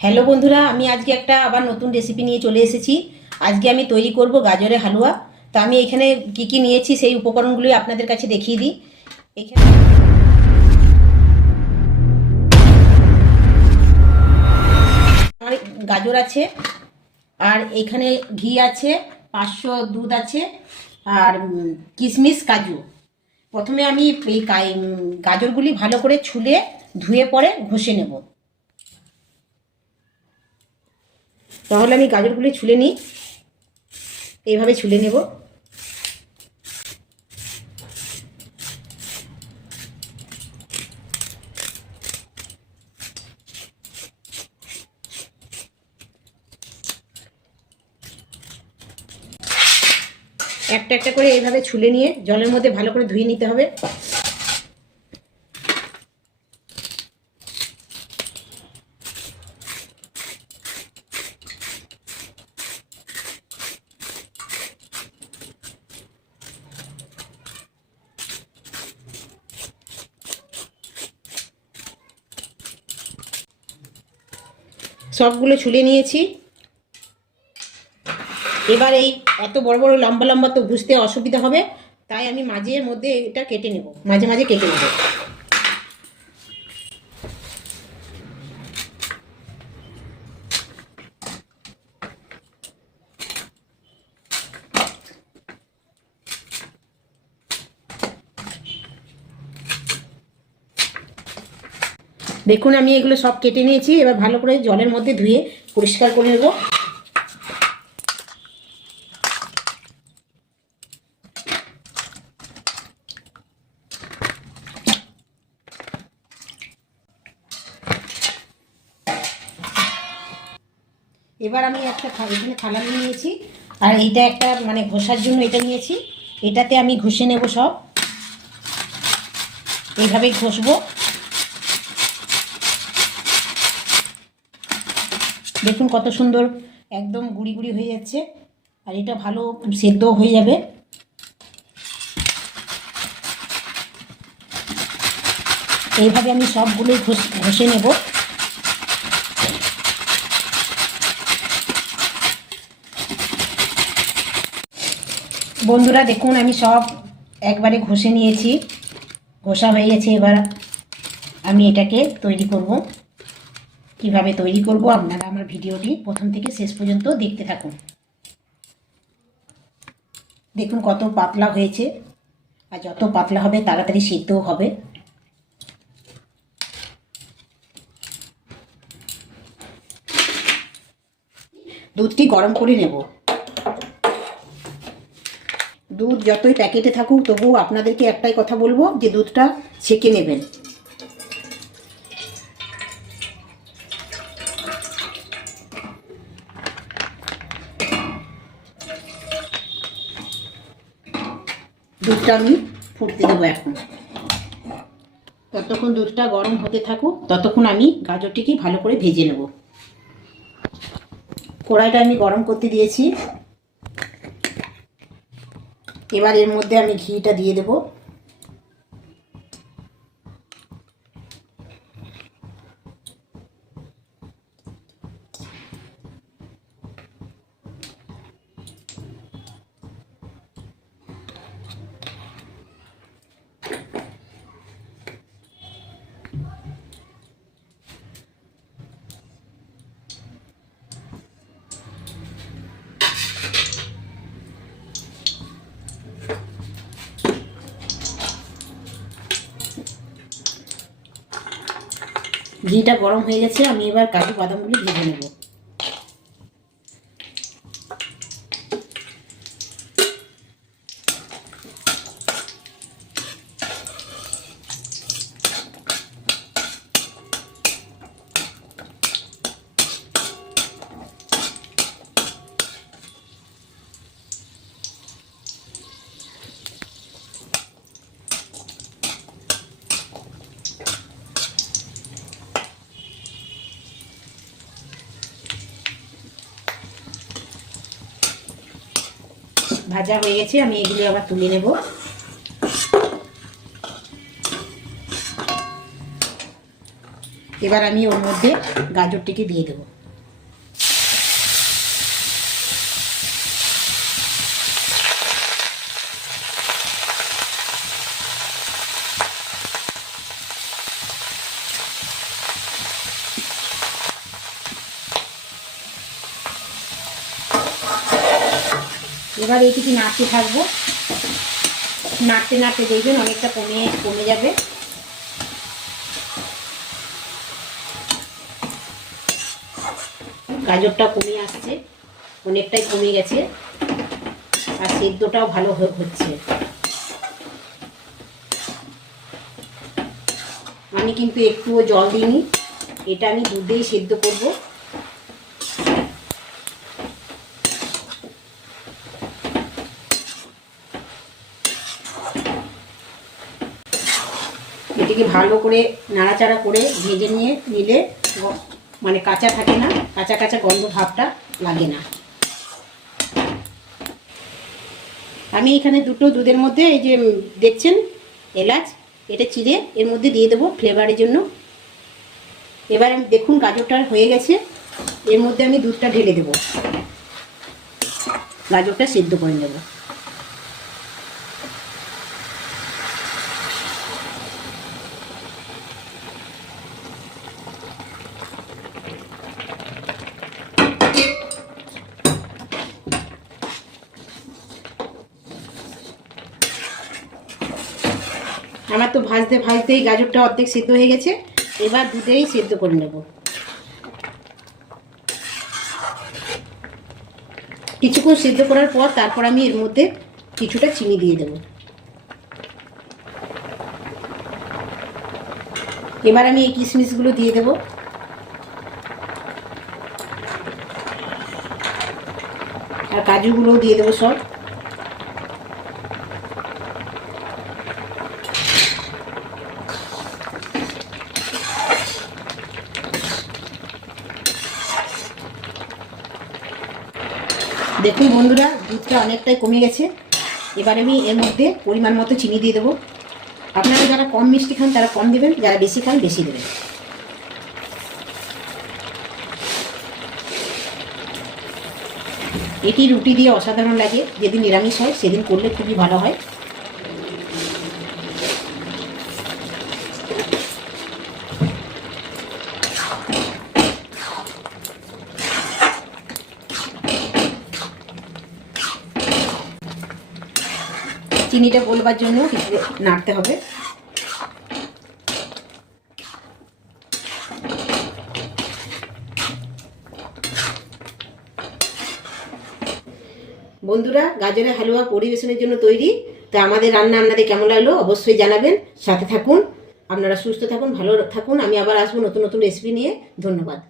Hello বন্ধুরা, আমি আজকে একটা আবার নতুন রেসিপি নিয়ে চলে এসেছি। আজকে আমি তৈরি করব গাজরের হালুয়া। তো আমি এখানে কি কি নিয়েছি সেই উপকরণগুলি আপনাদের কাছে দেখিয়ে দিই। এখানে আমার গাজর আছে, আর এখানে ঘি আছে, 500 দুধ আছে, আর কিশমিশ কাজু। প্রথমে আমি এই গাজরগুলি ভালো করে ছুলে ধুয়ে পরে ঘষে নেব। তাহলে আমি গাজরগুলি ছুলে নিই, এইভাবে ছুলে নেব। একটা একটা করে এইভাবে ছুলে নিয়ে জলের মধ্যে ভালো করে ধুয়ে নিতে হবে। সবগুলো ছুলে নিয়েছি। এবার এই এত বড় বড় লম্বা লম্বা তো বুঝতে অসুবিধা হবে, তাই আমি মাঝের মধ্যে এটা কেটে নেব, মাঝে মাঝে কেটে নেব। দেখুন আমি এগুলো সব কেটে নিয়েছি। এবার ভালো করে জলের মধ্যে ধুয়ে পরিষ্কার করে নেব। এবার আমি একটা এখানে থালা নিয়ে নিয়েছি, আর এইটা একটা মানে ঘষার জন্য এটা নিয়েছি। এটাতে আমি ঘষে নেব সব, এইভাবেই ঘষবো। দেখুন কত সুন্দর একদম গুঁড়ি গুঁড়ি হয়ে যাচ্ছে, আর এটা ভালো সেদ্ধ হয়ে যাবে। এইভাবে আমি সবগুলোই ঘষে নেব। বন্ধুরা দেখুন আমি সব একবারে ঘষে নিয়েছি, ঘষা হয়ে গেছে। এবার আমি এটাকে তৈরি করব। কিভাবে তৈরি করব আপনারা আমার ভিডিওটি প্রথম থেকে শেষ পর্যন্ত দেখতে থাকুন। দেখুন কত পাতলা হয়েছে, আর যত পাতলা হবে তাড়াতাড়ি সিদ্ধও হবে। দুধটি গরম করে নেব। দুধ যতই প্যাকেটে থাকুক তবুও আপনাদেরকে একটাই কথা বলবো যে দুধটা ছেঁকে নেবেন। দুধটা আমি ফুটতে দেবো এখন। ততক্ষণ দুধটা গরম হতে থাকুক, ততক্ষণ আমি গাজরটিকে ভালো করে ভেজে নেব। কড়াইটা আমি গরম করতে দিয়েছি। এবার এর মধ্যে আমি ঘিটা দিয়ে দেব। ঘিটা গরম হয়ে গেছে, আমি এবার কাজু বাদামগুলি ভেজে নেব। ভাজা হয়ে গেছে, আমি এগুলি আবার তুলে নেব। এবার আমি ওর মধ্যে গাজরটিকে দিয়ে দেবো। এবার এইটুকু নাড়তে থাকবো, নাড়তে নাড়তে দেখবেন অনেকটা কমে যাবে। গাজরটা কমে আসছে, অনেকটাই কমে গেছে, আর সেদ্ধটাও ভালো হচ্ছে। আমি কিন্তু একটুও জল দিইনি, এটা আমি দুধেই সেদ্ধ করব। এটিকে ভালো করে নাড়াচাড়া করে ভেজে নিলে মানে কাঁচা থাকে না, কাঁচা কাঁচা গন্ধ ভাবটা লাগে না। আমি এখানে দুটো দুধের মধ্যে এই যে দেখছেন এলাচ, এটা চিড়ে এর মধ্যে দিয়ে দেবো ফ্লেভারের জন্য। এবার দেখুন গাজরটা হয়ে গেছে, এর মধ্যে আমি দুধটা ঢেলে দেবো, গাজরটা সেদ্ধ করে নেব। আমার তো ভাজতে ভাজতেই গাজরটা অর্ধেক সেদ্ধ হয়ে গেছে, এবার দুধেই সেদ্ধ করে নেব। কিছুক্ষণ সেদ্ধ করার পর তারপর আমি এর মধ্যে কিছুটা চিনি দিয়ে দেব। এবার আমি এই কিশমিশগুলো দিয়ে দেব, আর কাজুগুলোও দিয়ে দেবো সব। দেখুন বন্ধুরা, দুধটা অনেকটাই কমে গেছে। এবার আমি এর মধ্যে পরিমাণ মতো চিনি দিয়ে দেবো। আপনারা যারা কম মিষ্টি খান তারা কম দেবেন, যারা বেশি খান বেশি দেবেন। এটি রুটি দিয়ে অসাধারণ লাগে, যেদিন নিরামিষ হয় সেদিন করলে খুবই ভালো হয়। চিনিটা গলবার জন্য কিছু নাড়তে হবে। বন্ধুরা, গাজরের হালুয়া পরিবেশনের জন্য তৈরি। তো আমাদের রান্না আপনাদের কেমন লাগলো অবশ্যই জানাবেন, সাথে থাকুন। আপনারা সুস্থ থাকুন, ভালো থাকুন। আমি আবার আসবো নতুন নতুন রেসিপি নিয়ে। ধন্যবাদ।